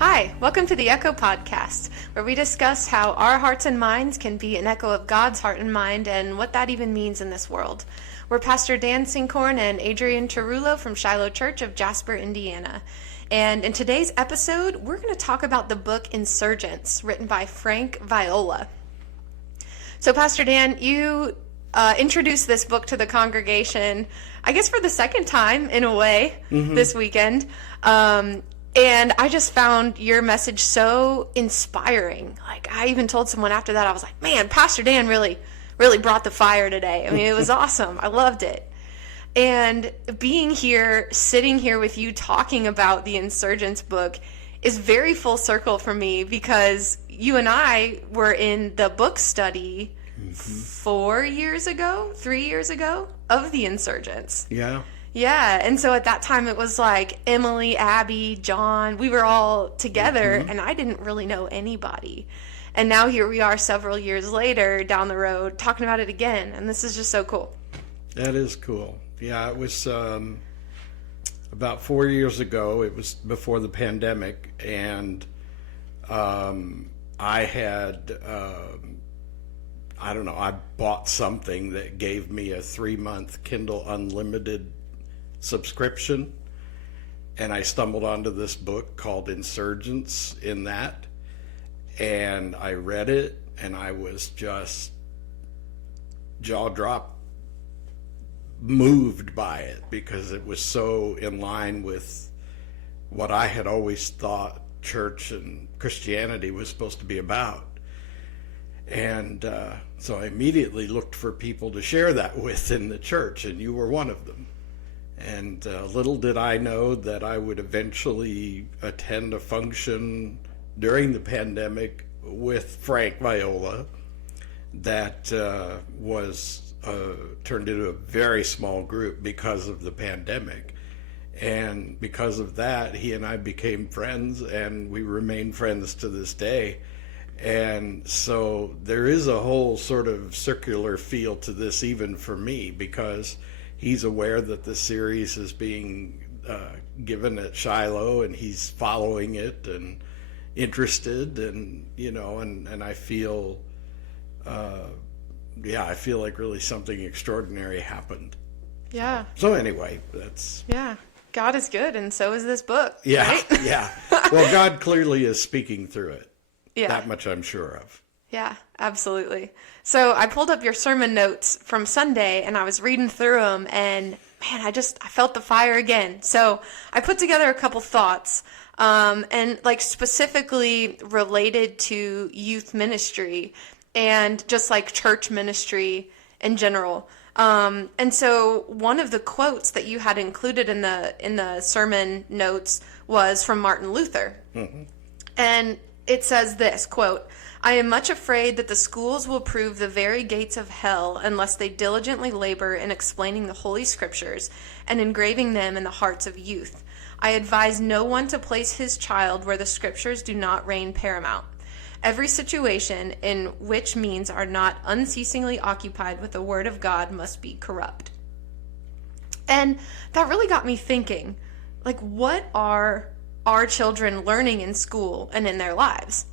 Hi, welcome to the Echo Podcast, where we discuss how our hearts and minds can be an echo of God's heart and mind and what that even means in this world. We're Pastor Dan Sinkhorn and Adrienne Tarullo from Shiloh Church of Jasper, Indiana. And in today's episode, we're going to talk about the book Insurgence, written by Frank Viola. So Pastor Dan, you introduced this book to the congregation, I guess for the second time in a way, this weekend. And I just found your message so inspiring. Like, I even told someone after that, I was like, man, Pastor Dan really brought the fire today. I mean, it was awesome. I loved it. And being here, sitting here with you talking about the Insurgence book is very full circle for me, because you and I were in the book study 3 years ago of the Insurgence. Yeah, and so at that time it was like Emily, Abby, John, we were all together, and I didn't really know anybody. And now here we are several years later down the road talking about it again, and this is just so cool. That is cool. Yeah, it was about 4 years ago. It was before the pandemic, and I had, I bought something that gave me a 3-month Kindle Unlimited subscription, and I stumbled onto this book called Insurgence in that, and I read it, and I was just jaw drop moved by it, because it was so in line with what I had always thought church and Christianity was supposed to be about. And so I immediately looked for people to share that with in the church, and you were one of them. And little did I know that I would eventually attend a function during the pandemic with Frank Viola that was turned into a very small group because of the pandemic. And because of that, he and I became friends, and we remain friends to this day. And so there is a whole sort of circular feel to this, even for me, because he's aware that the series is being given at Shiloh, and he's following it and interested, and and I feel I feel like really something extraordinary happened. Yeah. So anyway, that's... Yeah. God is good, and so is this book. Yeah, right? Yeah. Well, God clearly is speaking through it. Yeah. That much I'm sure of. Yeah, absolutely. So I pulled up your sermon notes from Sunday, and I was reading through them, and man, I felt the fire again. So I put together a couple thoughts, and like specifically related to youth ministry and just like church ministry in general. And so one of the quotes that you had included in the sermon notes was from Martin Luther. And it says this, quote, "I am much afraid that the schools will prove the very gates of hell unless they diligently labor in explaining the Holy Scriptures and engraving them in the hearts of youth. I advise no one to place his child where the Scriptures do not reign paramount. Every situation in which means are not unceasingly occupied with the Word of God must be corrupt." And that really got me thinking, like, what are our children learning in school and in their lives?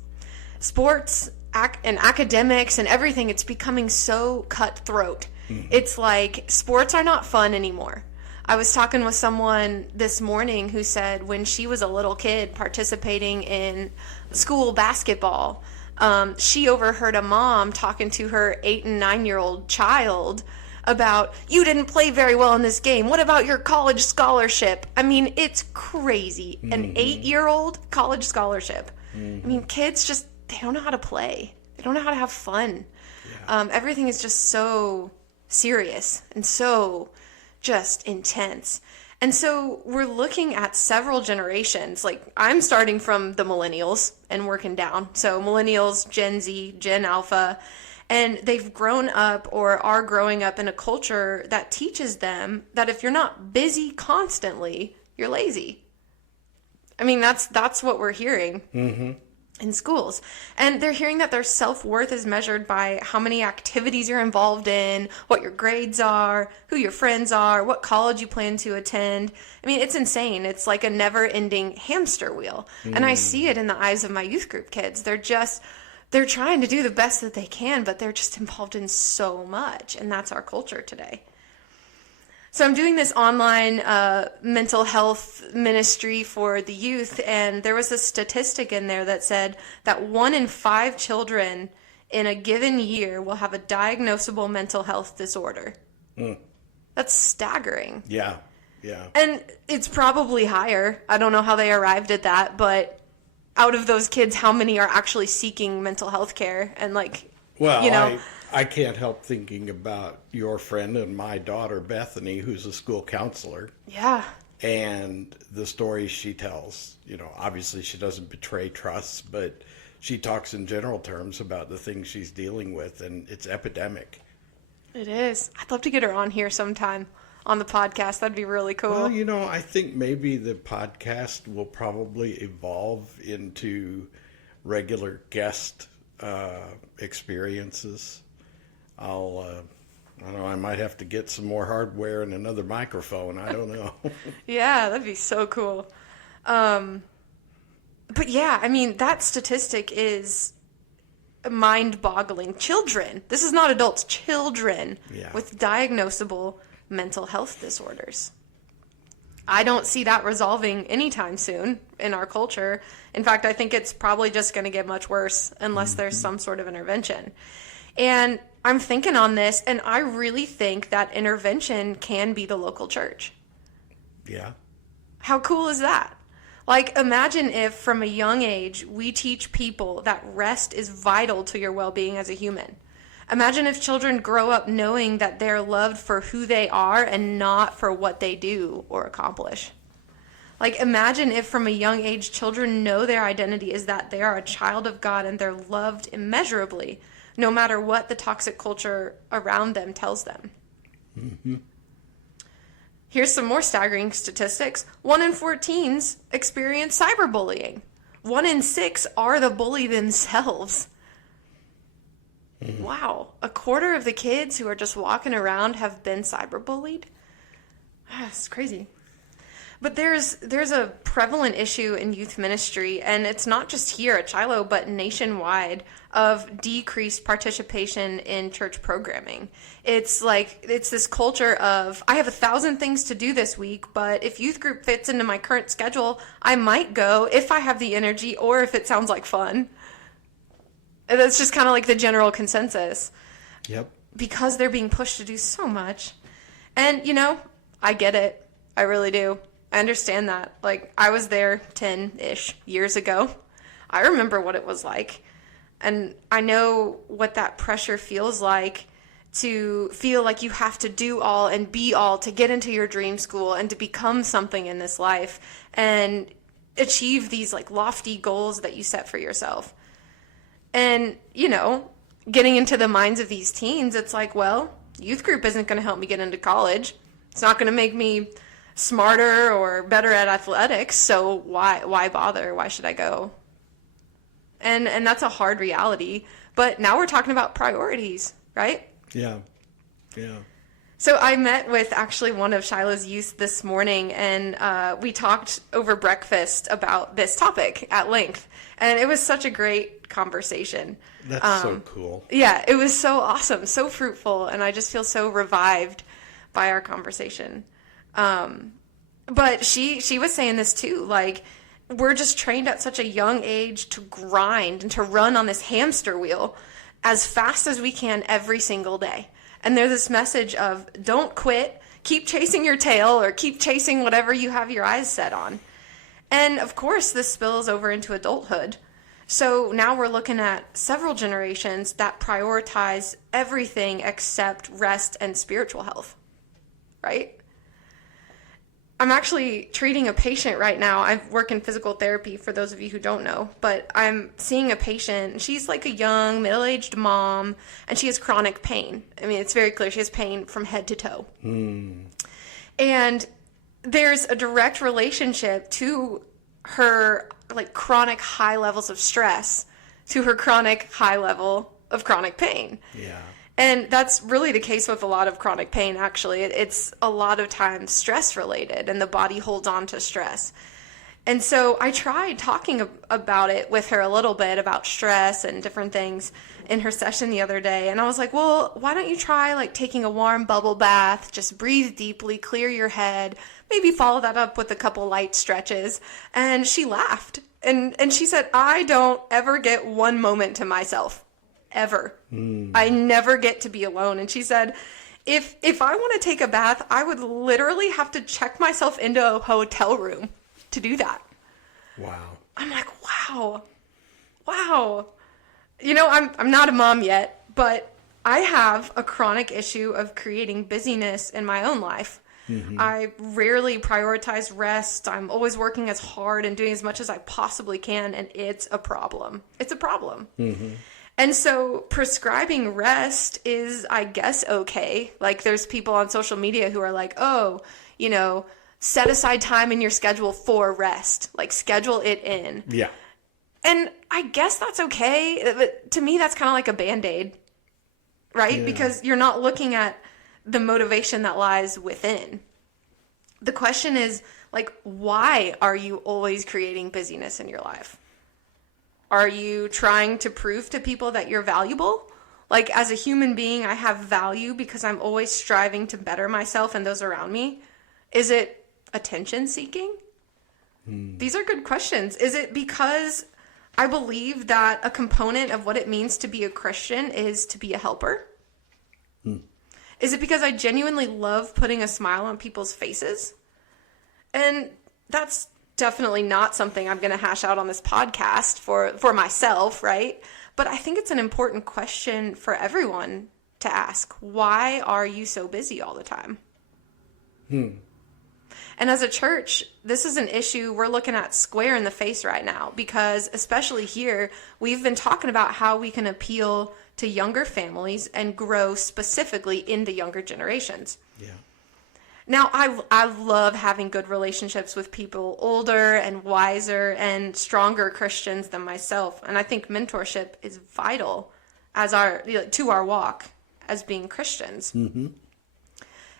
Sports and academics and everything, it's becoming so cutthroat. It's like sports are not fun anymore. I was talking with someone this morning who said when she was a little kid participating in school basketball, she overheard a mom talking to her 8 and 9-year-old child about, "You didn't play very well in this game. What about your college scholarship?" I mean, it's crazy. An 8-year-old college scholarship. I mean, kids just, they don't know how to play. They don't know how to have fun. Yeah. Everything is just so serious and so just intense. And so we're looking at several generations. Like, I'm starting from the millennials and working down. So millennials, Gen Z, Gen Alpha, and they've grown up or are growing up in a culture that teaches them that if you're not busy constantly, you're lazy. I mean, that's what we're hearing. in schools. And they're hearing that their self-worth is measured by how many activities you're involved in, what your grades are, who your friends are, what college you plan to attend. I mean, it's insane. It's like a never-ending hamster wheel. And I see it in the eyes of my youth group kids. They're trying to do the best that they can, but they're just involved in so much. And that's our culture today. So I'm doing this online mental health ministry for the youth, and there was a statistic in there that said that 1 in 5 children in a given year will have a diagnosable mental health disorder. That's staggering. Yeah. And it's probably higher. I don't know how they arrived at that, but out of those kids, how many are actually seeking mental health care? And I can't help thinking about your friend and my daughter, Bethany, who's a school counselor. Yeah. And the stories she tells, obviously she doesn't betray trust, but she talks in general terms about the things she's dealing with, and it's epidemic. It is. I'd love to get her on here sometime on the podcast. That'd be really cool. Well, I think maybe the podcast will probably evolve into regular guest experiences. I don't know, I might have to get some more hardware and another microphone. I don't know. Yeah, that'd be so cool. But yeah, I mean, that statistic is mind-boggling. Children, this is not adults, children with diagnosable mental health disorders. I don't see that resolving anytime soon in our culture. In fact, I think it's probably just going to get much worse unless there's some sort of intervention. And I'm thinking on this, and I really think that intervention can be the local church. Yeah. How cool is that? Like, imagine if from a young age we teach people that rest is vital to your well-being as a human. Imagine if children grow up knowing that they're loved for who they are and not for what they do or accomplish. Like, imagine if from a young age children know their identity is that they are a child of God and they're loved immeasurably, no matter what the toxic culture around them tells them. Mm-hmm. Here's some more staggering statistics. 1 in 4 teens experience cyberbullying. 1 in 6 are the bully themselves. Mm-hmm. Wow. 1/4 of the kids who are just walking around have been cyberbullied. That's crazy. But there's a prevalent issue in youth ministry, and it's not just here at Shiloh, but nationwide, of decreased participation in church programming. It's this culture of, I have 1,000 things to do this week, but if youth group fits into my current schedule, I might go if I have the energy or if it sounds like fun. And that's just kind of like the general consensus. Yep. Because they're being pushed to do so much. And, I get it. I really do. I understand that. Like, I was there 10-ish years ago. I remember what it was like. And I know what that pressure feels like, to feel like you have to do all and be all to get into your dream school and to become something in this life and achieve these lofty goals that you set for yourself. And, getting into the minds of these teens, it's like, well, youth group isn't going to help me get into college. It's not going to make me smarter or better at athletics, so why bother? Why should I go? And that's a hard reality. But now we're talking about priorities, right? Yeah. So I met with actually one of Shiloh's youth this morning, and we talked over breakfast about this topic at length. And it was such a great conversation. That's so cool. Yeah, it was so awesome, so fruitful, and I just feel so revived by our conversation. But she was saying this too, we're just trained at such a young age to grind and to run on this hamster wheel as fast as we can every single day. And there's this message of don't quit, keep chasing your tail, or keep chasing whatever you have your eyes set on. And of course, this spills over into adulthood. So now we're looking at several generations that prioritize everything except rest and spiritual health, right? I'm actually treating a patient right now. I work in physical therapy, for those of you who don't know, but I'm seeing a patient. She's like a young, middle-aged mom, and she has chronic pain. I mean, it's very clear. She has pain from head to toe. And there's a direct relationship to her like chronic high levels of stress to her chronic high level of chronic pain. Yeah. And that's really the case with a lot of chronic pain, actually. It's a lot of times stress related, and the body holds on to stress. And so I tried talking about it with her a little bit, about stress and different things in her session the other day. And I was like, well, why don't you try like taking a warm bubble bath, just breathe deeply, clear your head, maybe follow that up with a couple light stretches. And she laughed. And she said, I don't ever get one moment to myself. Ever. I never get to be alone. And she said, if I want to take a bath, I would literally have to check myself into a hotel room to do that. Wow. I'm like, wow. You know, I'm not a mom yet, but I have a chronic issue of creating busyness in my own life. I rarely prioritize rest. I'm always working as hard and doing as much as I possibly can, and it's a problem. It's a problem. And so prescribing rest is, I guess, okay. Like, there's people on social media who are like, oh, you know, set aside time in your schedule for rest. Like, schedule it in. Yeah. And I guess that's okay. But to me, that's kind of like a Band-Aid, right? Yeah. Because you're not looking at the motivation that lies within. The question is, like, why are you always creating busyness in your life? Are you trying to prove to people that you're valuable? Like, as a human being, I have value because I'm always striving to better myself and those around me. Is it attention seeking? These are good questions. Is it because I believe that a component of what it means to be a Christian is to be a helper? Is it because I genuinely love putting a smile on people's faces? And that's definitely not something I'm going to hash out on this podcast for myself, right? But I think it's an important question for everyone to ask. Why are you so busy all the time? And as a church, this is an issue we're looking at square in the face right now, because especially here, we've been talking about how we can appeal to younger families and grow specifically in the younger generations. Yeah. Now, I love having good relationships with people older and wiser and stronger Christians than myself. And I think mentorship is vital as to our walk as being Christians.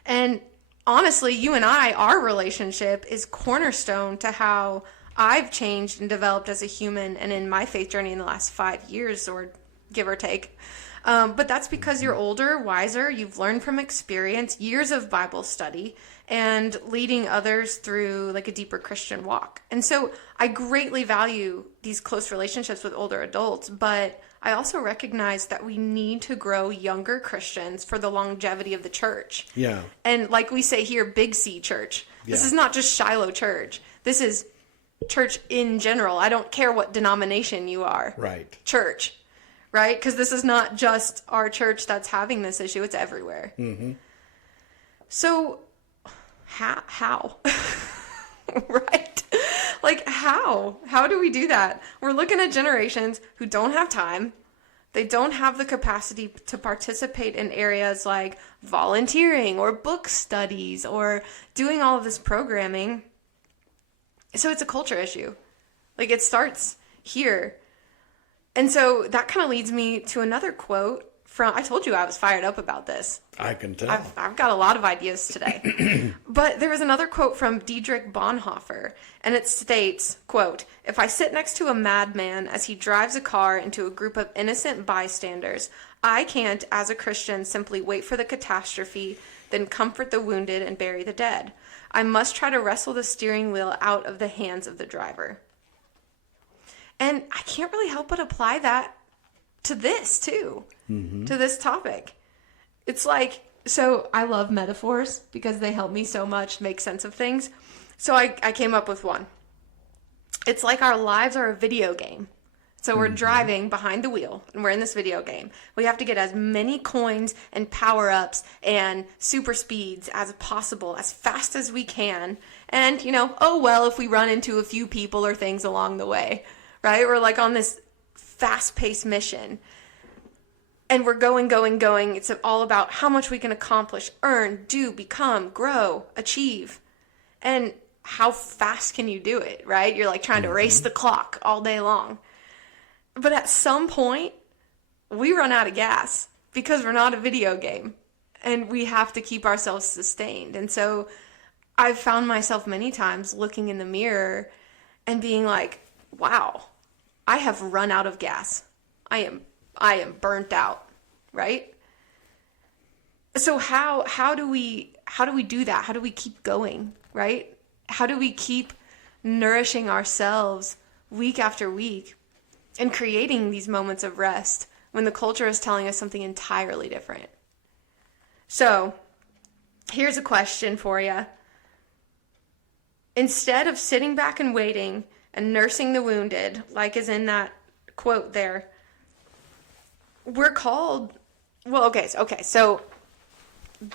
And honestly, you and I, our relationship is cornerstone to how I've changed and developed as a human and in my faith journey in the last 5 years, or give or take. But that's because you're older, wiser, you've learned from experience, years of Bible study, and leading others through like a deeper Christian walk. And so I greatly value these close relationships with older adults, but I also recognize that we need to grow younger Christians for the longevity of the church. Yeah. And like we say here, Big C Church. This is not just Shiloh Church. This is church in general. I don't care what denomination you are. Right. Church. Right? Because this is not just our church that's having this issue. It's everywhere. So, how? Right? Like, how? How do we do that? We're looking at generations who don't have time. They don't have the capacity to participate in areas like volunteering or book studies or doing all of this programming. So it's a culture issue. Like, it starts here. And so that kind of leads me to another quote from, I told you I was fired up about this. I can tell. I've got a lot of ideas today. But there was another quote from Dietrich Bonhoeffer, and it states, quote, "If I sit next to a madman as he drives a car into a group of innocent bystanders, I can't, as a Christian, simply wait for the catastrophe, then comfort the wounded and bury the dead. I must try to wrestle the steering wheel out of the hands of the driver." And I can't really help but apply that to this too, to this topic. It's like, so I love metaphors because they help me so much make sense of things. So I came up with one. It's like our lives are a video game. So we're driving behind the wheel and we're in this video game. We have to get as many coins and power-ups and super speeds as possible, as fast as we can. And, you know, oh well, if we run into a few people or things along the way. Right? We're like on this fast-paced mission. And we're going. It's all about how much we can accomplish, earn, do, become, grow, achieve. And how fast can you do it, right? You're like trying to race the clock all day long. But at some point, we run out of gas because we're not a video game and we have to keep ourselves sustained. And so I've found myself many times looking in the mirror and being like, wow, I have run out of gas. I am burnt out, right? So how do we do that? How do we keep going, right? How do we keep nourishing ourselves week after week and creating these moments of rest when the culture is telling us something entirely different? So, here's a question for you. Instead of sitting back and waiting and nursing the wounded, like is in that quote there, we're called, so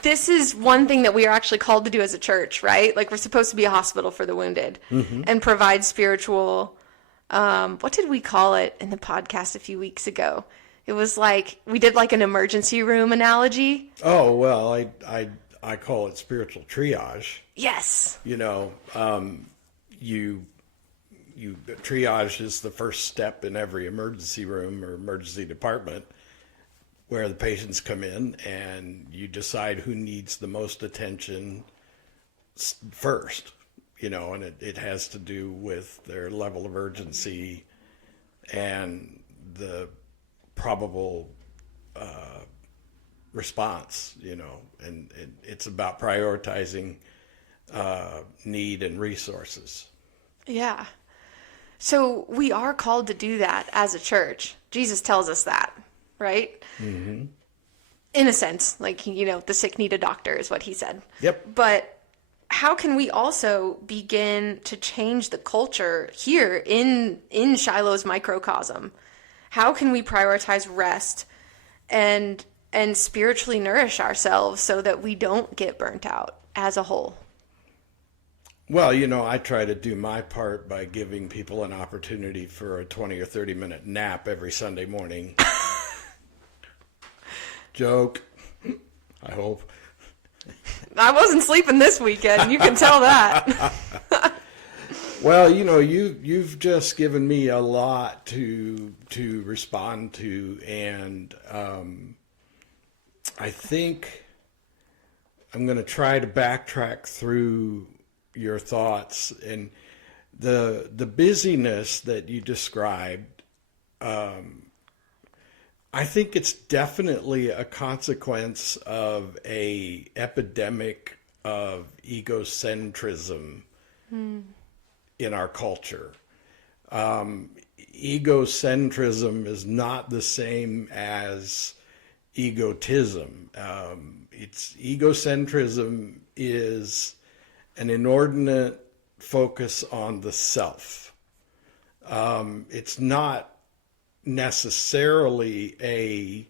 this is one thing that we are actually called to do as a church, right? Like we're supposed to be a hospital for the wounded and provide spiritual, what did we call it in the podcast a few weeks ago? It was like, we did like an emergency room analogy. Oh, well, I call it spiritual triage. Yes. You know, triage is the first step in every emergency room or emergency department, where the patients come in and you decide who needs the most attention first, you know, and it has to do with their level of urgency and the probable response, you know, and it's about prioritizing need and resources. Yeah. So we are called to do that as a church. Jesus tells us that, right? Mm-hmm. In a sense, like, you know, the sick need a doctor is what he said. Yep. But how can we also begin to change the culture here in Shiloh's microcosm? How can we prioritize rest and spiritually nourish ourselves so that we don't get burnt out as a whole? Well, you know, I try to do my part by giving people an opportunity for a 20 or 30-minute nap every Sunday morning. Joke, I hope. I wasn't sleeping this weekend. You can tell that. Well, you know, you've just given me a lot to respond to, and I think I'm going to try to backtrack through your thoughts and the busyness that you described. I think it's definitely a consequence of a epidemic of egocentrism in our culture. Egocentrism is not the same as egotism. Egocentrism is an inordinate focus on the self. It's not necessarily a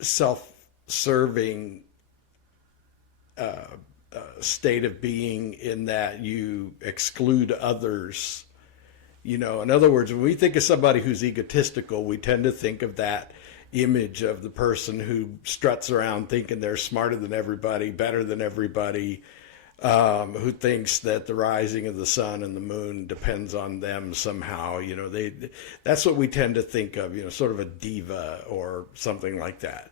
self-serving state of being in that you exclude others. You know, in other words, when we think of somebody who's egotistical, we tend to think of that image of the person who struts around thinking they're smarter than everybody, better than everybody, who thinks that the rising of the sun and the moon depends on them somehow. You know, that's what we tend to think of, you know, sort of a diva or something like that.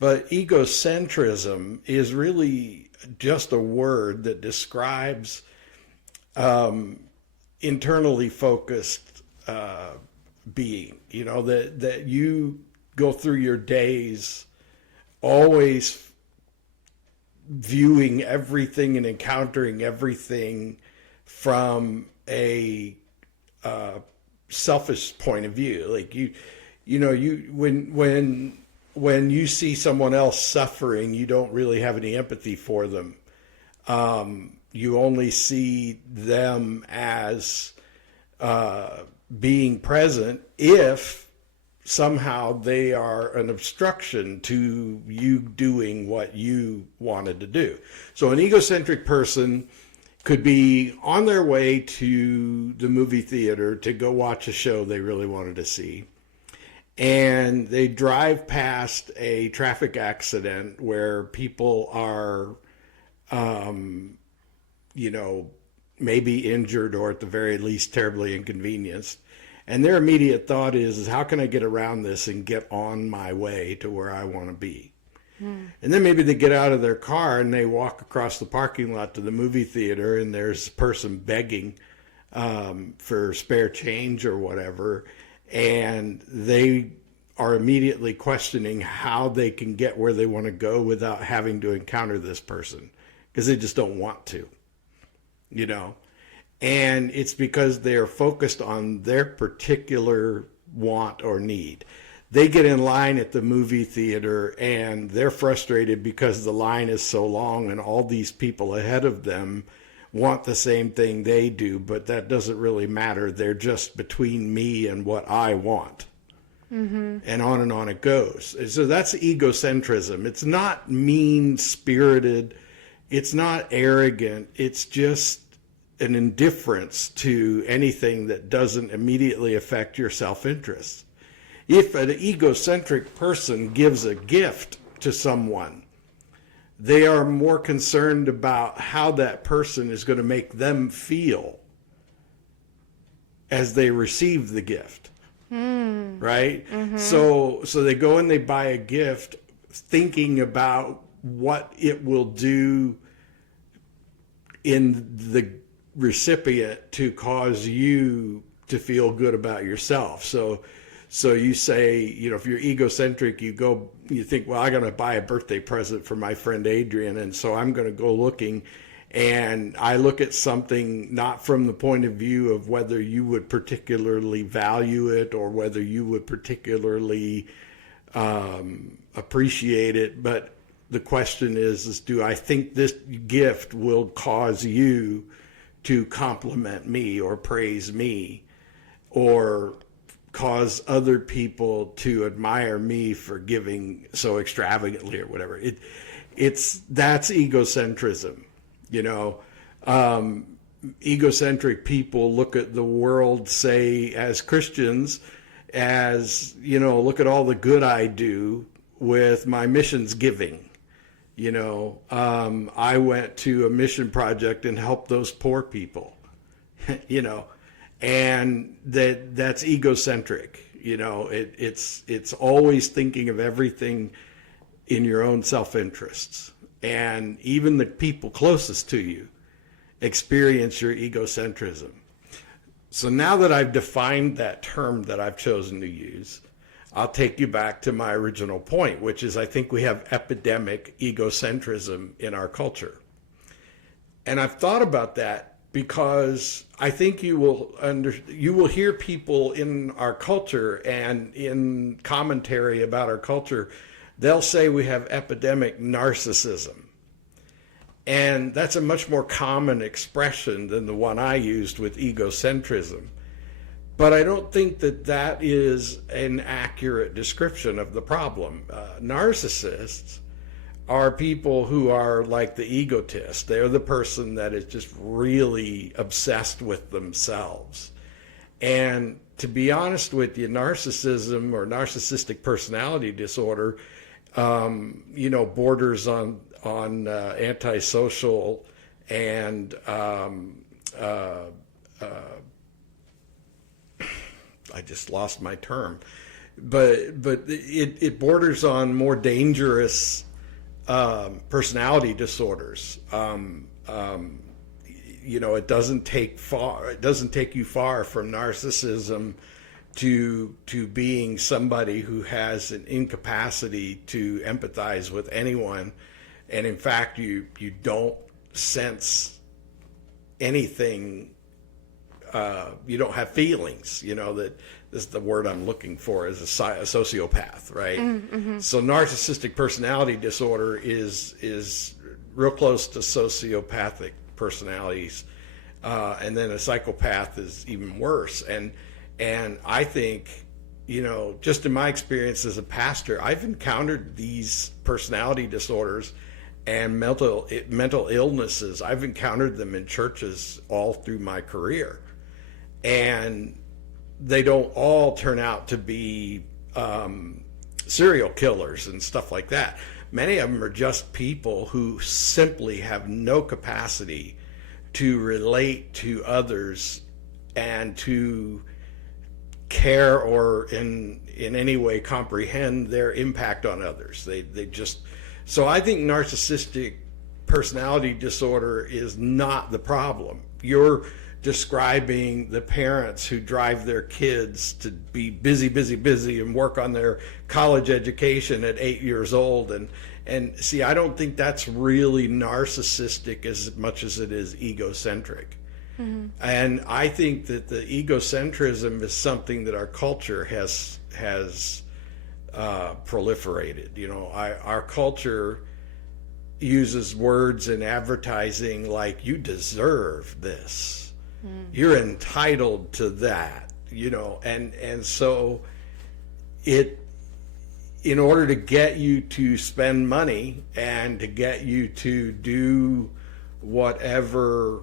But egocentrism is really just a word that describes internally focused being, you know, that you go through your days always viewing everything and encountering everything from a selfish point of view. Like when you see someone else suffering, you don't really have any empathy for them. You only see them as being present if somehow they are an obstruction to you doing what you wanted to do. So an egocentric person could be on their way to the movie theater to go watch a show they really wanted to see. And they drive past a traffic accident where people are maybe injured or at the very least terribly inconvenienced. And their immediate thought is how can I get around this and get on my way to where I want to be? And then maybe they get out of their car and they walk across the parking lot to the movie theater, and there's a person begging for spare change or whatever, and they are immediately questioning how they can get where they want to go without having to encounter this person, because they just don't want to, And it's because they're focused on their particular want or need. They get in line at the movie theater and they're frustrated because the line is so long and all these people ahead of them want the same thing they do, but that doesn't really matter. They're just between me and what I want. And on it goes. So that's egocentrism. It's not mean-spirited. It's not arrogant. It's just an indifference to anything that doesn't immediately affect your self-interest. If an egocentric person gives a gift to someone, they are more concerned about how that person is going to make them feel as they receive the gift. Right? So they go and they buy a gift thinking about what it will do in the recipient to cause you to feel good about yourself. So you say, if you're egocentric, you think, well, I'm going to buy a birthday present for my friend Adrienne, and so I'm going to go looking, and I look at something not from the point of view of whether you would particularly value it or whether you would particularly appreciate it, but the question is do I think this gift will cause you to compliment me or praise me or cause other people to admire me for giving so extravagantly or whatever. That's egocentrism. Egocentric people look at the world, say, as Christians, as, look at all the good I do with my missions giving. I went to a mission project and helped those poor people, and that's egocentric. It's always thinking of everything in your own self-interests. And even the people closest to you experience your egocentrism. So now that I've defined that term that I've chosen to use, I'll take you back to my original point, which is I think we have epidemic egocentrism in our culture. And I've thought about that because I think you will hear people in our culture and in commentary about our culture, they'll say we have epidemic narcissism. And that's a much more common expression than the one I used with egocentrism. But I don't think that is an accurate description of the problem. Narcissists are people who are like the egotist. They're the person that is just really obsessed with themselves. And to be honest with you, narcissism or narcissistic personality disorder, borders on antisocial and I just lost my term, but it borders on more dangerous personality disorders. It doesn't take you far from narcissism to being somebody who has an incapacity to empathize with anyone, and in fact you don't sense anything. You don't have feelings. That this is the word I'm looking for, is a sociopath, right? So narcissistic personality disorder is real close to sociopathic personalities, and then a psychopath is even worse. And I think, just in my experience as a pastor, I've encountered these personality disorders and mental illnesses. I've encountered them in churches all through my career. And they don't all turn out to be serial killers and stuff like that. Many of them are just people who simply have no capacity to relate to others and to care or in any way comprehend their impact on others. They just, so I think narcissistic personality disorder is not the problem. You're describing the parents who drive their kids to be busy and work on their college education at 8 years old. And see, I don't think that's really narcissistic as much as it is egocentric. Mm-hmm. And I think that the egocentrism is something that our culture has proliferated. You know, our culture uses words in advertising like, you deserve this. You're entitled to that, you know, and so in order to get you to spend money and to get you to do whatever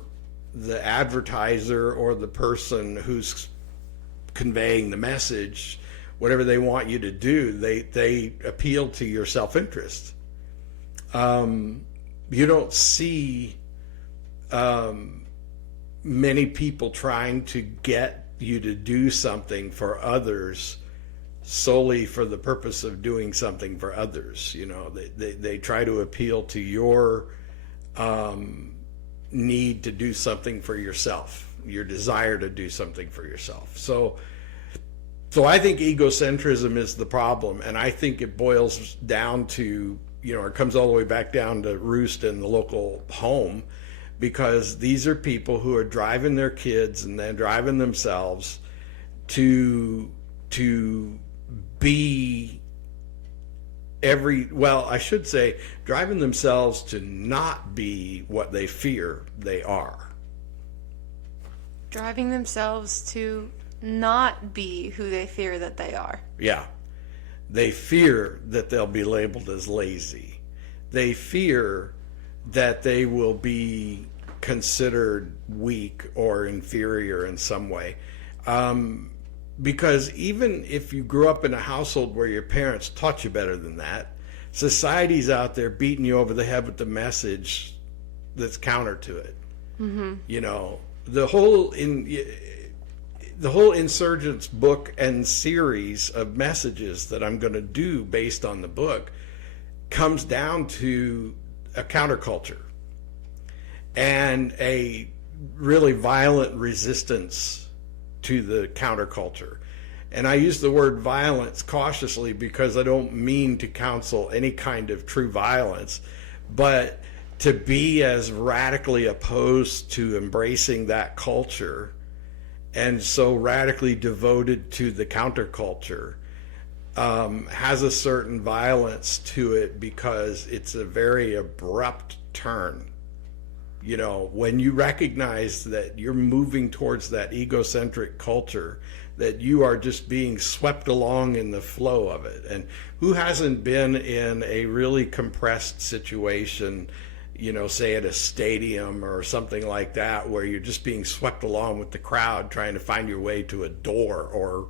the advertiser or the person who's conveying the message, whatever they want you to do, they appeal to your self-interest. You don't see many people trying to get you to do something for others solely for the purpose of doing something for others. You know, they try to appeal to your need to do something for yourself, your desire to do something for yourself. So I think egocentrism is the problem, and I think it boils down to, you know, it comes all the way back down to roost in the local home, because these are people who are driving their kids and then driving themselves to be I should say driving themselves to not be what they fear they are. Driving themselves to not be who they fear that they are. Yeah. They fear that they'll be labeled as lazy. They fear that they will be considered weak or inferior in some way. Because even if you grew up in a household where your parents taught you better than that, society's out there beating you over the head with the message that's counter to it. Mm-hmm. You know, the whole Insurgence book and series of messages that I'm going to do based on the book comes down to a counterculture and a really violent resistance to the counterculture. And I use the word violence cautiously because I don't mean to counsel any kind of true violence, but to be as radically opposed to embracing that culture and so radically devoted to the counterculture has a certain violence to it because it's a very abrupt turn. You know, when you recognize that you're moving towards that egocentric culture, that you are just being swept along in the flow of it. And who hasn't been in a really compressed situation, you know, say at a stadium or something like that, where you're just being swept along with the crowd trying to find your way to a door or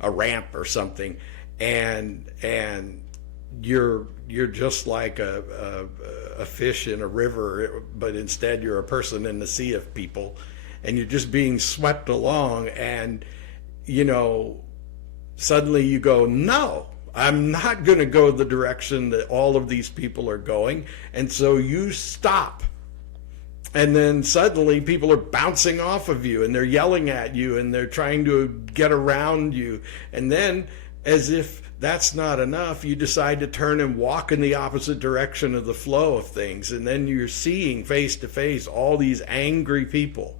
a ramp or something, and you're just like a fish in a river, but instead you're a person in the sea of people, and you're just being swept along, and you know, suddenly you go, no, I'm not going to go the direction that all of these people are going. And so you stop. And then suddenly people are bouncing off of you and they're yelling at you and they're trying to get around you. And then, as if that's not enough, you decide to turn and walk in the opposite direction of the flow of things. And then you're seeing face to face all these angry people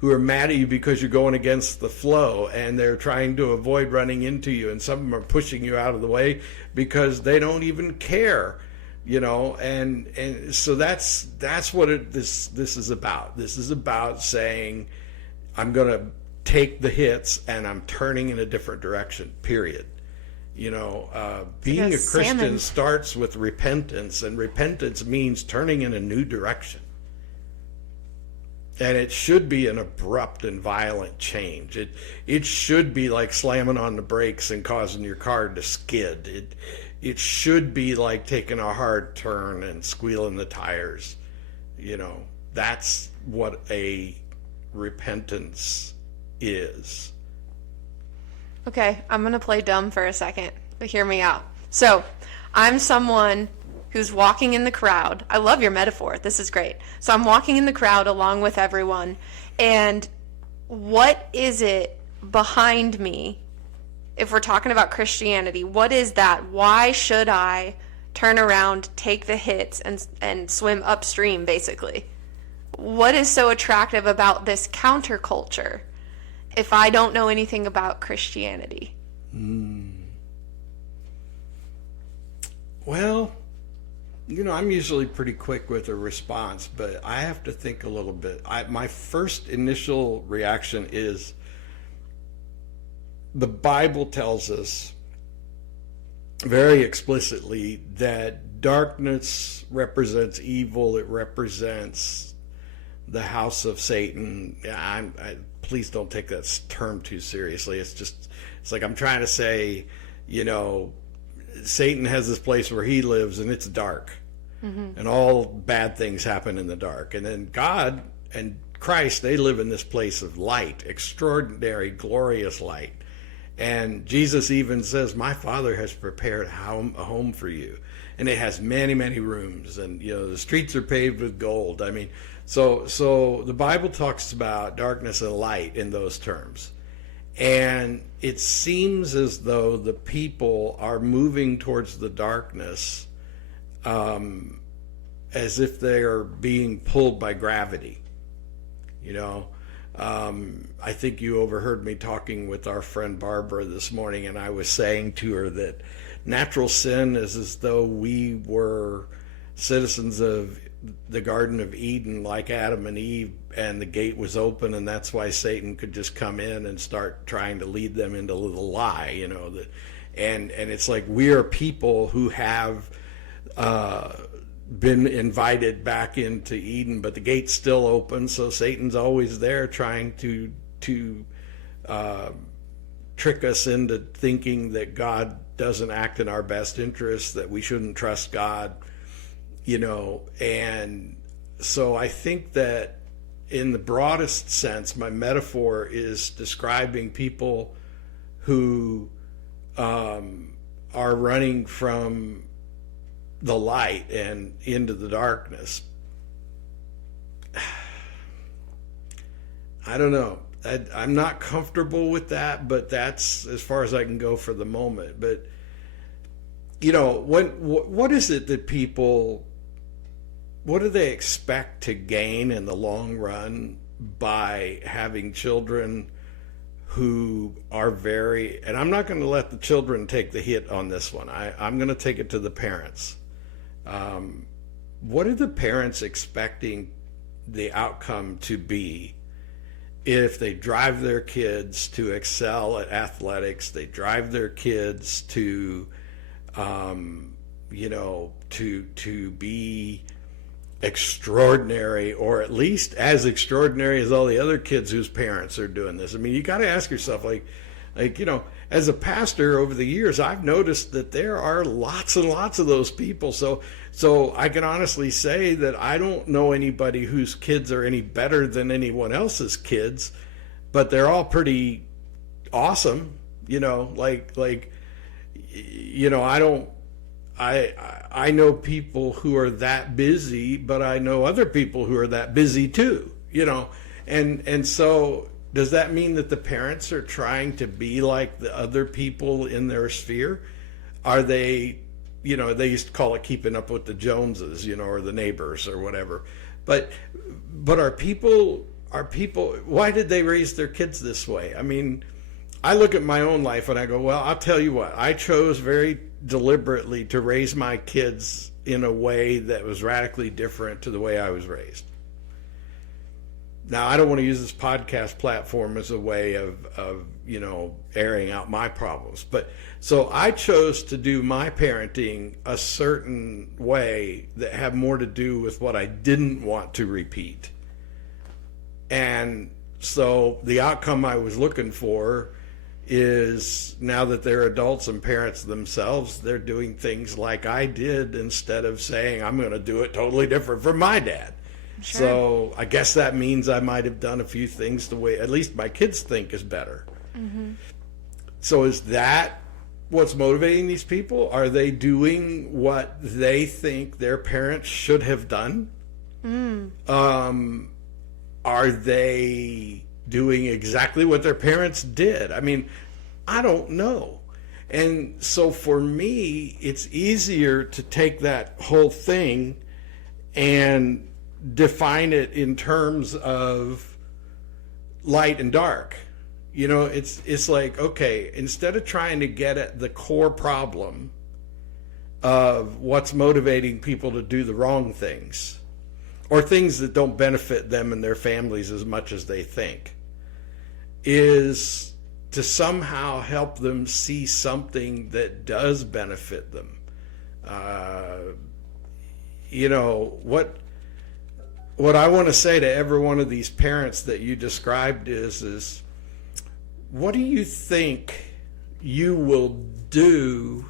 who are mad at you because you're going against the flow, and they're trying to avoid running into you, and some of them are pushing you out of the way because they don't even care, you know. And so that's what this is about. This is about saying, I'm going to take the hits and I'm turning in a different direction, period. You know, being a Christian starts with repentance, and repentance means turning in a new direction. And it should be an abrupt and violent change. It should be like slamming on the brakes and causing your car to skid. It should be like taking a hard turn and squealing the tires. You know, that's what a repentance is. Okay, I'm going to play dumb for a second, but hear me out. So, I'm someone who's walking in the crowd. I love your metaphor. This is great. So, I'm walking in the crowd along with everyone, and what is it behind me? If we're talking about Christianity, what is that? Why should I turn around, take the hits, and swim upstream, basically? What is so attractive about this counterculture if I don't know anything about Christianity? Well, I'm usually pretty quick with a response, but I have to think a little bit. My first initial reaction is the Bible tells us very explicitly that darkness represents evil. It represents the house of Satan. Please don't take that term too seriously. It's like I'm trying to say, Satan has this place where he lives and it's dark. Mm-hmm. And all bad things happen in the dark. And then God and Christ, they live in this place of light, extraordinary, glorious light. And Jesus even says, my Father has prepared a home for you. And it has many, many rooms. And, the streets are paved with gold. I mean, so the Bible talks about darkness and light in those terms. And it seems as though the people are moving towards the darkness as if they are being pulled by gravity. I think you overheard me talking with our friend Barbara this morning, and I was saying to her that natural sin is as though we were citizens of the Garden of Eden like Adam and Eve, and the gate was open, and that's why Satan could just come in and start trying to lead them into the lie, and it's like we are people who have been invited back into Eden, but the gate's still open, so Satan's always there trying to trick us into thinking that God doesn't act in our best interest, that we shouldn't trust God, and so I think that in the broadest sense, my metaphor is describing people who are running from the light and into the darkness. I don't know. I'm not comfortable with that, but that's as far as I can go for the moment. But what is it that people, what do they expect to gain in the long run by having children who are and I'm not going to let the children take the hit on this one. I'm going to take it to the parents. What are the parents expecting the outcome to be if they drive their kids to excel at athletics, they drive their kids to be extraordinary, or at least as extraordinary as all the other kids whose parents are doing this? I mean, you got to ask yourself, as a pastor over the years, I've noticed that there are lots and lots of those people. So I can honestly say that I don't know anybody whose kids are any better than anyone else's kids, but they're all pretty awesome. I know people who are that busy, but I know other people who are that busy too, and so does that mean that the parents are trying to be like the other people in their sphere? Are they, they used to call it keeping up with the Joneses, or the neighbors or whatever. But are people, why did they raise their kids this way? I mean, I look at my own life and I go, well, I'll tell you what, I chose very deliberately to raise my kids in a way that was radically different to the way I was raised. Now, I don't want to use this podcast platform as a way of airing out my problems. But so I chose to do my parenting a certain way that had more to do with what I didn't want to repeat. And so the outcome I was looking for is, now that they're adults and parents themselves, they're doing things like I did instead of saying, I'm going to do it totally different from my dad. Sure. So I guess that means I might have done a few things the way at least my kids think is better. So is that what's motivating these people? Are they doing what they think their parents should have done? Are they doing exactly what their parents did? I mean, I don't know. And so for me, it's easier to take that whole thing and define it in terms of light and dark. You know, it's like, okay, instead of trying to get at the core problem of what's motivating people to do the wrong things or things that don't benefit them and their families as much as they think, is to somehow help them see something that does benefit them. You know, what I want to say to every one of these parents that you described is what do you think you will do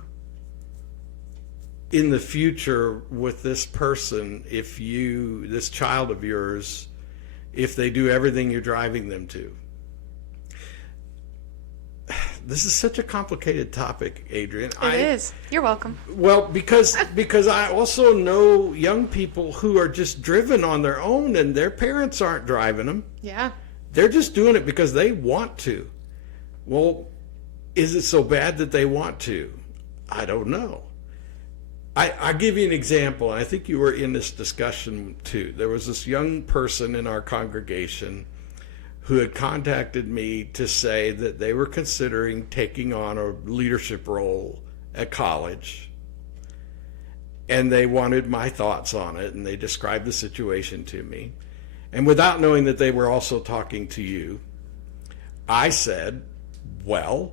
in the future with this person this child of yours, if they do everything you're driving them to? This is such a complicated topic, Adrienne. It is. You're welcome. Well, because I also know young people who are just driven on their own and their parents aren't driving them. Yeah. They're just doing it because they want to. Well, is it so bad that they want to? I don't know. I'll give you an example. I think you were in this discussion too. There was this young person in our congregation who had contacted me to say that they were considering taking on a leadership role at college. And they wanted my thoughts on it, and they described the situation to me. And without knowing that they were also talking to you, I said, well,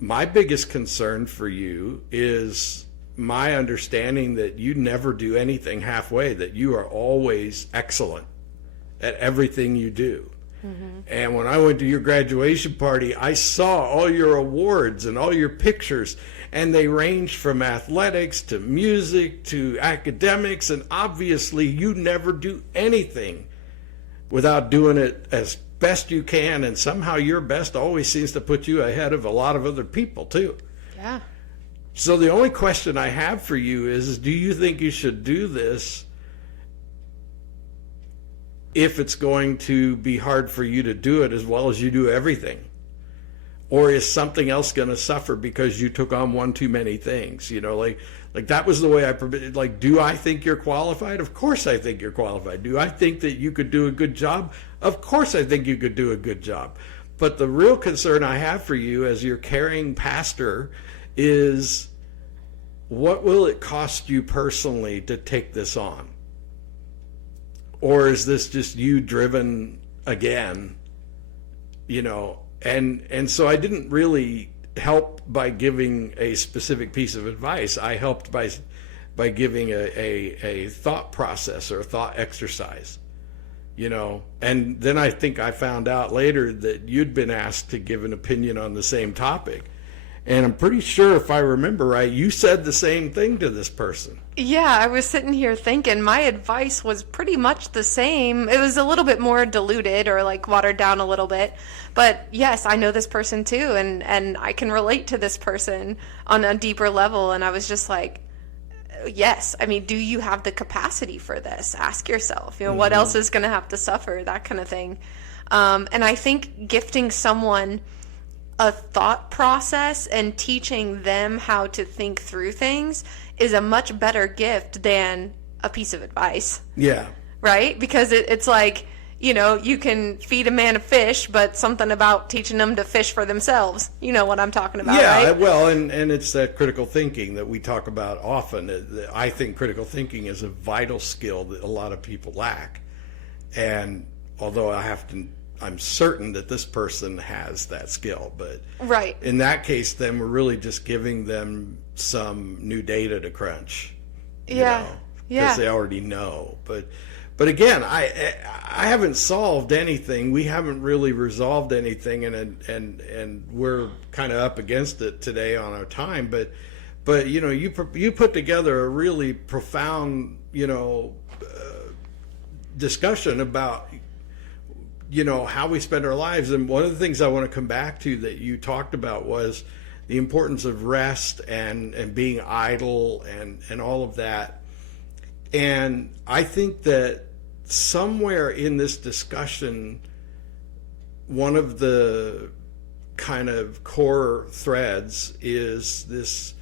my biggest concern for you is my understanding that you never do anything halfway, that you are always excellent at everything you do. And when I went to your graduation party, I saw all your awards and all your pictures, and they ranged from athletics to music to academics, and obviously you never do anything without doing it as best you can, and somehow your best always seems to put you ahead of a lot of other people too. Yeah. So the only question I have for you is do you think you should do this if it's going to be hard for you to do it as well as you do everything? Or is something else going to suffer because you took on one too many things? You know, like that was the way like, do I think you're qualified? Of course I think you're qualified. Do I think that you could do a good job? Of course I think you could do a good job. But the real concern I have for you as your caring pastor is, what will it cost you personally to take this on? Or is this just you driven again? You know, and so I didn't really help by giving a specific piece of advice. I helped by giving a thought process or a thought exercise, you know. And then I think I found out later that you'd been asked to give an opinion on the same topic. And I'm pretty sure, if I remember right, you said the same thing to this person. Yeah, I was sitting here thinking my advice was pretty much the same. It was a little bit more diluted or like watered down a little bit. But yes, I know this person too, and I can relate to this person on a deeper level. And I was just like, yes, I mean, do you have the capacity for this? Ask yourself, you know, what else is going to have to suffer, that kind of thing. And I think gifting someone a thought process and teaching them how to think through things is a much better gift than a piece of advice. Yeah. Right? Because it's like, you know, you can feed a man a fish, but something about teaching them to fish for themselves. You know what I'm talking about, yeah, right? Well, and it's that critical thinking that we talk about often. I think critical thinking is a vital skill that a lot of people lack. And although I'm certain that this person has that skill, but right. In that case, then we're really just giving them some new data to crunch. Yeah. Because they already know. But again, I haven't solved anything. We haven't really resolved anything, and we're kind of up against it today on our time. But you know, you put together a really profound, you know, discussion about, how we spend our lives. And one of the things I want to come back to that you talked about was the importance of rest and being idle and all of that. And I think that somewhere in this discussion, one of the kind of core threads is this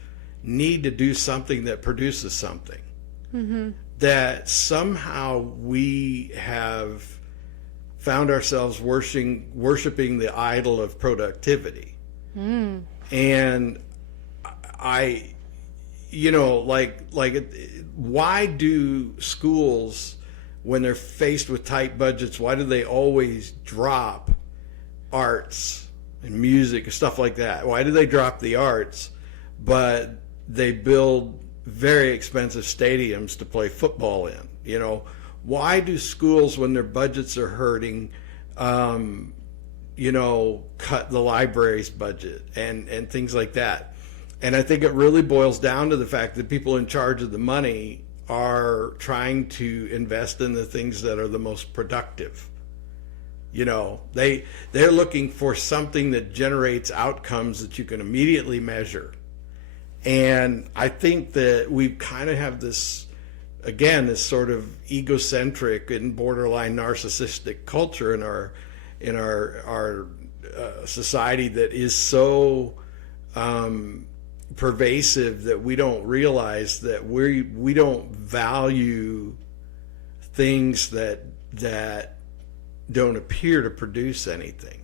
need to do something that produces something. Mm-hmm. That somehow we have found ourselves worshiping the idol of productivity. Mm. And why do schools, when they're faced with tight budgets, why do they always drop arts and music and stuff like that? Why do they drop the arts, but they build very expensive stadiums to play football in? Why do schools, when their budgets are hurting, cut the library's budget and things like that? And I think it really boils down to the fact that people in charge of the money are trying to invest in the things that are the most productive. They're looking for something that generates outcomes that you can immediately measure. And I think that we kind of have this sort of egocentric and borderline narcissistic culture in our society that is so pervasive that we don't realize that we don't value things that don't appear to produce anything.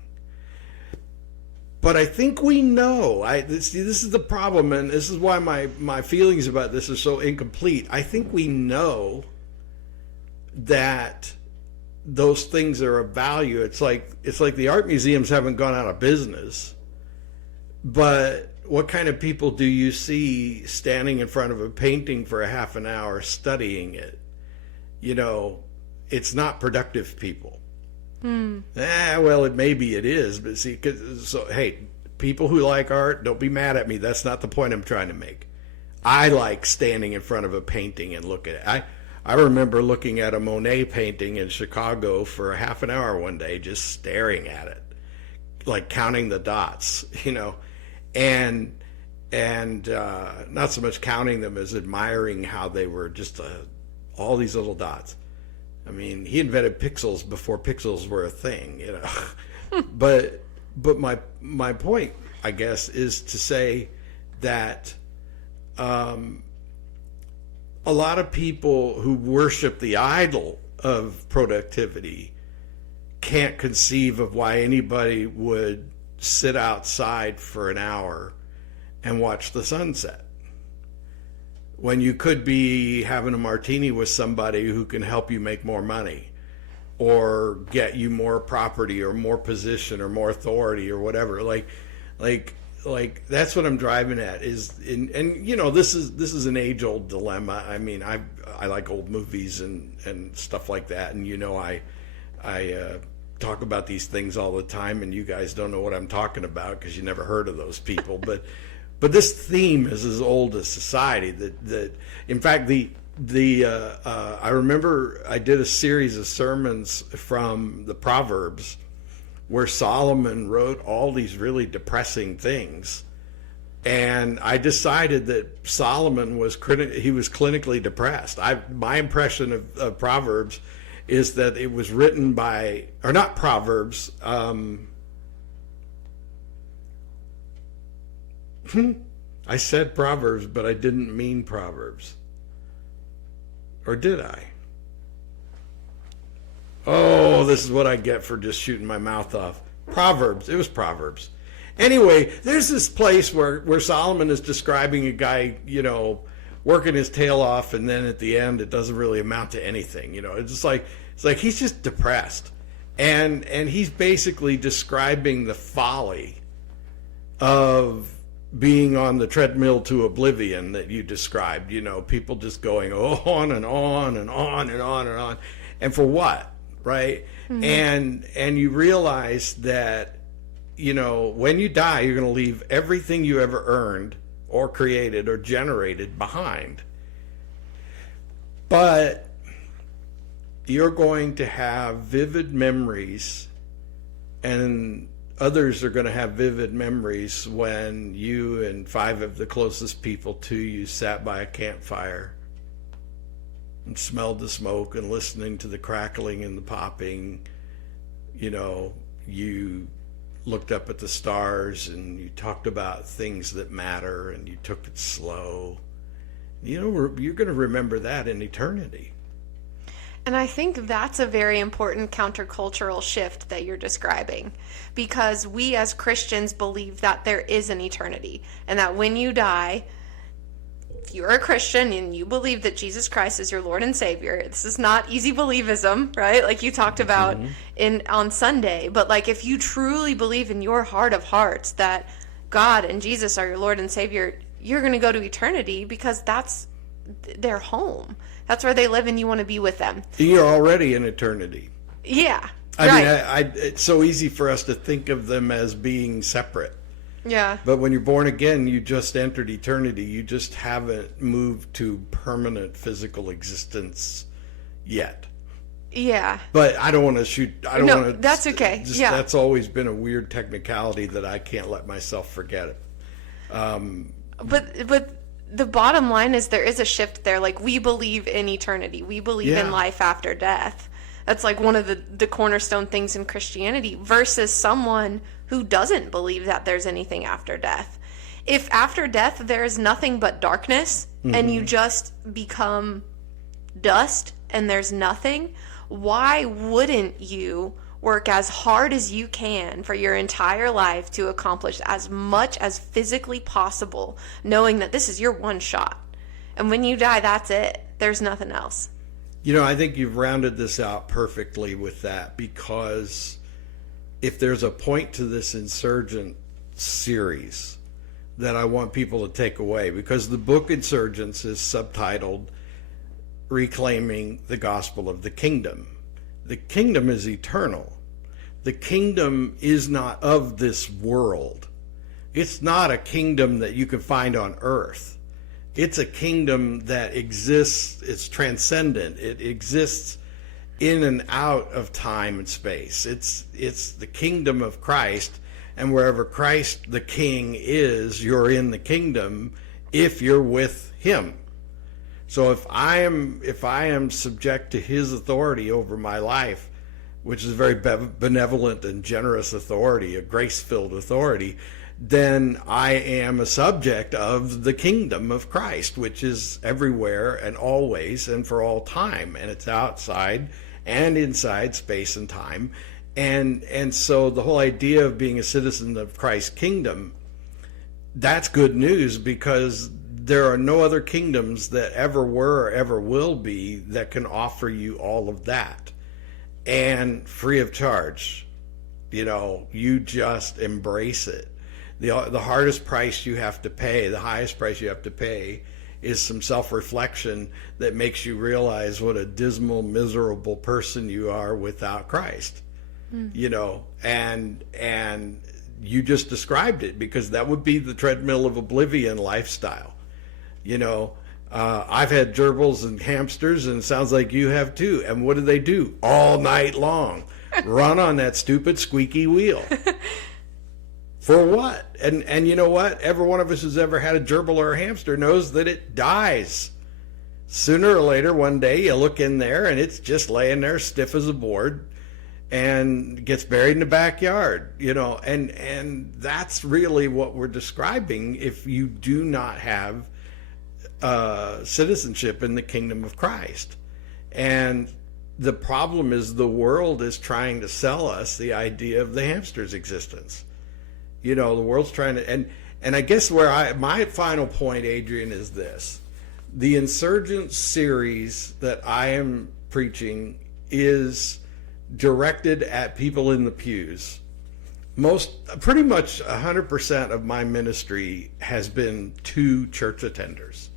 But I think we know. This is the problem, and this is why my feelings about this are so incomplete. I think we know that those things are of value. It's like the art museums haven't gone out of business, but what kind of people do you see standing in front of a painting for a half an hour studying it? It's not productive people. Well, maybe it is, but see, hey, people who like art, don't be mad at me. That's not the point I'm trying to make. I like standing in front of a painting and look at it. I remember looking at a Monet painting in Chicago for a half an hour one day, just staring at it, like counting the dots, and not so much counting them as admiring how they were just all these little dots. I mean, he invented pixels before pixels were a thing, but my point, I guess, is to say that a lot of people who worship the idol of productivity can't conceive of why anybody would sit outside for an hour and watch the sunset when you could be having a martini with somebody who can help you make more money or get you more property or more position or more authority or whatever. Like that's what I'm driving at is this is an age-old dilemma. I mean, I like old movies and stuff like that, and I talk about these things all the time, and you guys don't know what I'm talking about because you never heard of those people. But this theme is as old as society. That in fact I remember I did a series of sermons from the Proverbs where Solomon wrote all these really depressing things, and I decided that Solomon was clinically depressed. My impression of Proverbs is that it was written by, or not Proverbs. I said Proverbs, but I didn't mean Proverbs. Or did I? Oh, this is what I get for just shooting my mouth off. Proverbs. It was Proverbs. Anyway, there's this place where Solomon is describing a guy, working his tail off, and then at the end it doesn't really amount to anything. It's like he's just depressed. And he's basically describing the folly of being on the treadmill to oblivion that you described, people just going on and on and on and on and on. And for what, right? Mm-hmm. And you realize that, when you die, you're going to leave everything you ever earned or created or generated behind. But you're going to have vivid memories, and others are going to have vivid memories when you and 5 of the closest people to you sat by a campfire and smelled the smoke and listening to the crackling and the popping. You know, you looked up at the stars and you talked about things that matter and you took it slow. You know, you're going to remember that in eternity. And I think that's a very important countercultural shift that you're describing, because we as Christians believe that there is an eternity, and that when you die, if you're a Christian and you believe that Jesus Christ is your Lord and Savior, this is not easy believism, right? Like you talked about on Sunday, but like if you truly believe in your heart of hearts that God and Jesus are your Lord and Savior, you're going to go to eternity because that's their home. That's where they live, and you want to be with them. You're already in eternity. Yeah. I right. mean, it's so easy for us to think of them as being separate. Yeah. But when you're born again, you just entered eternity. You just haven't moved to permanent physical existence yet. Yeah. But I don't want to shoot. I don't want to. That's okay. Yeah. That's always been a weird technicality that I can't let myself forget it. But the bottom line is there is a shift there. Like, we believe in eternity. We believe in life after death. That's like one of the cornerstone things in Christianity, versus someone who doesn't believe that there's anything after death. If after death there is nothing but darkness, and you just become dust and there's nothing, why wouldn't you work as hard as you can for your entire life to accomplish as much as physically possible, knowing that this is your one shot? And when you die, that's it. There's nothing else. You know, I think you've rounded this out perfectly with that, because if there's a point to this Insurgent series that I want people to take away, because the book Insurgence is subtitled Reclaiming the Gospel of the Kingdom. The kingdom is eternal. The kingdom is not of this world. It's not a kingdom that you can find on earth. It's a kingdom that exists. It's transcendent. It exists in and out of time and space. It's the kingdom of Christ, and wherever Christ the King is, you're in the kingdom if you're with him. So if I am subject to his authority over my life, which is a very benevolent and generous authority, a grace-filled authority, then I am a subject of the kingdom of Christ, which is everywhere and always and for all time, and it's outside and inside space and time. And so the whole idea of being a citizen of Christ's kingdom, that's good news, because there are no other kingdoms that ever were or ever will be that can offer you all of that, and free of charge. You know, you just embrace it. The hardest price you have to pay, the highest price you have to pay, is some self-reflection that makes you realize what a dismal, miserable person you are without Christ. You know, and you just described it, because that would be the treadmill of Oblivion lifestyle. You know, I've had gerbils and hamsters, and it sounds like you have too. And what do? All night long, run on that stupid squeaky wheel. For what? And you know what? Every one of us who's ever had a gerbil or a hamster knows that it dies. Sooner or later, one day, you look in there and it's just laying there stiff as a board and gets buried in the backyard, you know, and that's really what we're describing if you do not have citizenship in the kingdom of Christ. And the problem is the world is trying to sell us the idea of the hamster's existence. You know, the world's trying to, and I guess my final point, Adrienne, is this. The Insurgence series that I am preaching is directed at people in the pews. Pretty much 100% of my ministry has been to church attenders.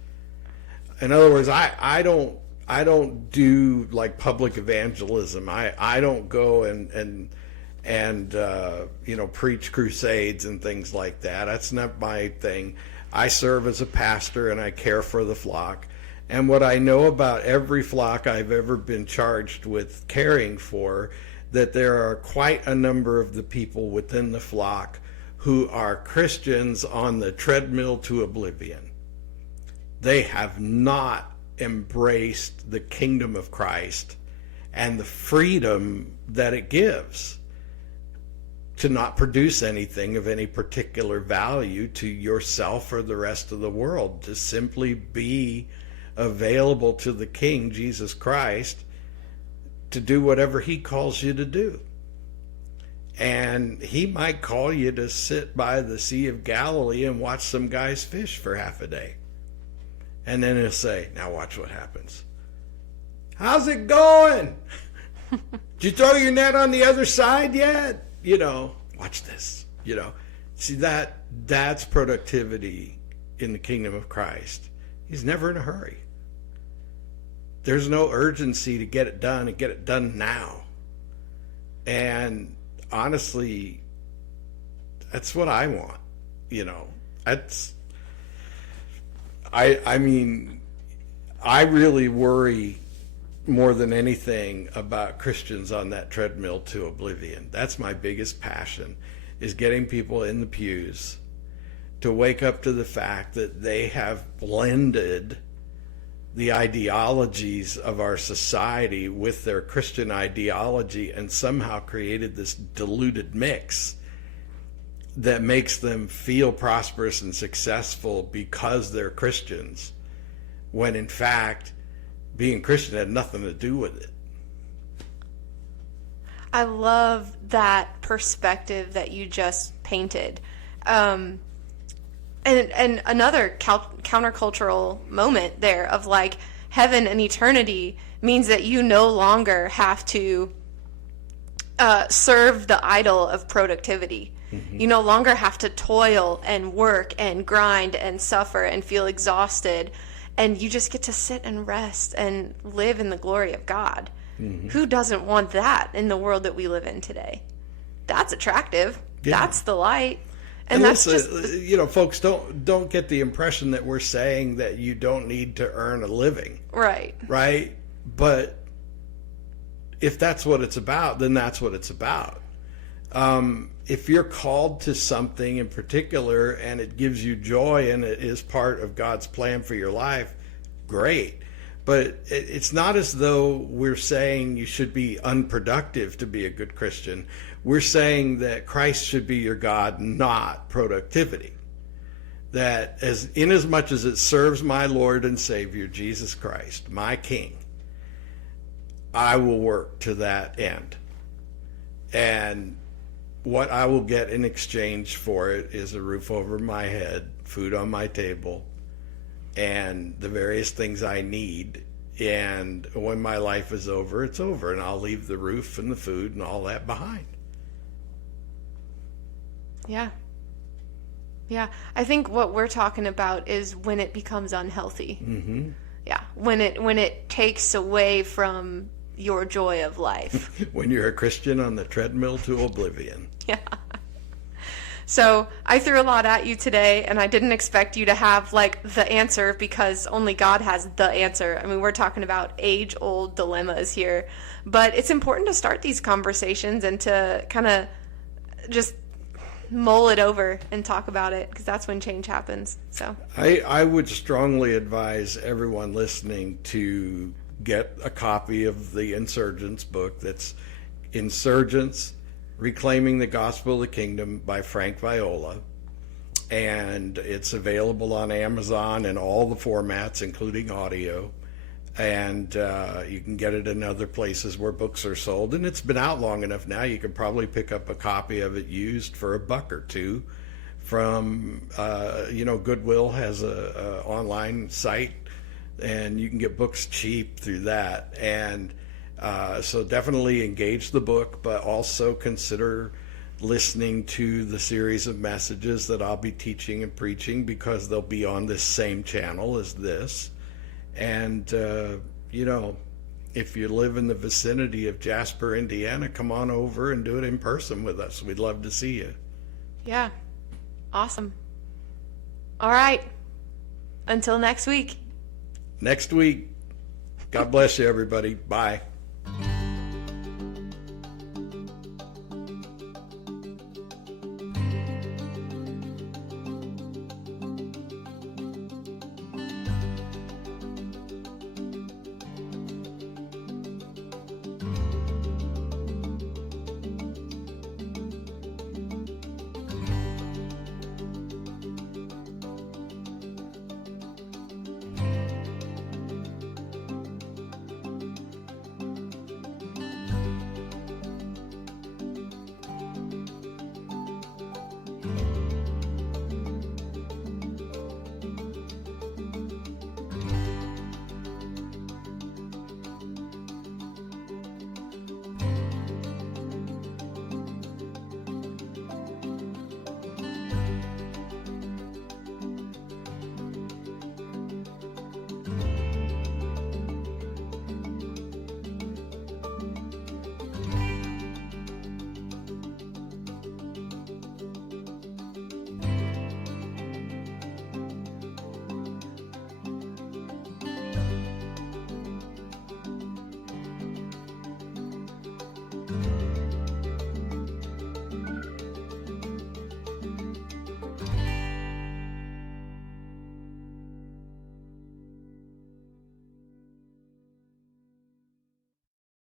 In other words, I don't do like public evangelism. I don't go and you know, preach crusades and things like that. That's not my thing. I serve as a pastor and I care for the flock. And what I know about every flock I've ever been charged with caring for, that there are quite a number of the people within the flock who are Christians on the treadmill to oblivion. They have not embraced the kingdom of Christ and the freedom that it gives to not produce anything of any particular value to yourself or the rest of the world, to simply be available to the King, Jesus Christ, to do whatever he calls you to do. And he might call you to sit by the Sea of Galilee and watch some guys fish for half a day. And then he'll say, now watch what happens. How's it going? Did you throw your net on the other side yet? You know, watch this. You know, see, that's productivity in the kingdom of Christ. He's never in a hurry. There's no urgency to get it done and get it done now. And honestly, that's what I want. You know, I mean, I really worry more than anything about Christians on that treadmill to oblivion. That's my biggest passion, is getting people in the pews to wake up to the fact that they have blended the ideologies of our society with their Christian ideology and somehow created this diluted mix that makes them feel prosperous and successful because they're Christians, when in fact being Christian had nothing to do with it. I love that perspective that you just painted. And another countercultural moment there of like heaven and eternity means that you no longer have to serve the idol of productivity. Mm-hmm. You no longer have to toil and work and grind and suffer and feel exhausted. And you just get to sit and rest and live in the glory of God. Mm-hmm. Who doesn't want that in the world that we live in today? That's attractive. Yeah. That's the light. And that's just, you know, folks, don't get the impression that we're saying that you don't need to earn a living. Right. Right? But if that's what it's about, then that's what it's about. If you're called to something in particular and it gives you joy and it is part of God's plan for your life, great. But it's not as though we're saying you should be unproductive to be a good Christian. We're saying that Christ should be your God, not productivity. That inasmuch as it serves my Lord and Savior, Jesus Christ, my King, I will work to that end. And what I will get in exchange for it is a roof over my head, food on my table, and the various things I need. And when my life is over, it's over, and I'll leave the roof and the food and all that behind. Yeah. Yeah. I think what we're talking about is when it becomes unhealthy. Mm-hmm. Yeah. When it takes away from your joy of life. When you're a Christian on the treadmill to oblivion. Yeah. So I threw a lot at you today, and I didn't expect you to have like the answer, because only God has the answer. I mean, we're talking about age-old dilemmas here, but it's important to start these conversations and to kind of just mull it over and talk about it, because that's when change happens. So I would strongly advise everyone listening to get a copy of the Insurgence book. That's Insurgence, Reclaiming the Gospel of the Kingdom by Frank Viola. And it's available on Amazon in all the formats, including audio. And you can get it in other places where books are sold. And it's been out long enough now, you could probably pick up a copy of it used for $1 or $2 from, Goodwill has a online site, and you can get books cheap through that. And so definitely engage the book, but also consider listening to the series of messages that I'll be teaching and preaching, because they'll be on this same channel as this. And, if you live in the vicinity of Jasper, Indiana, come on over and do it in person with us. We'd love to see you. Yeah. Awesome. All right. Until next week. next week. God bless you, everybody. Bye.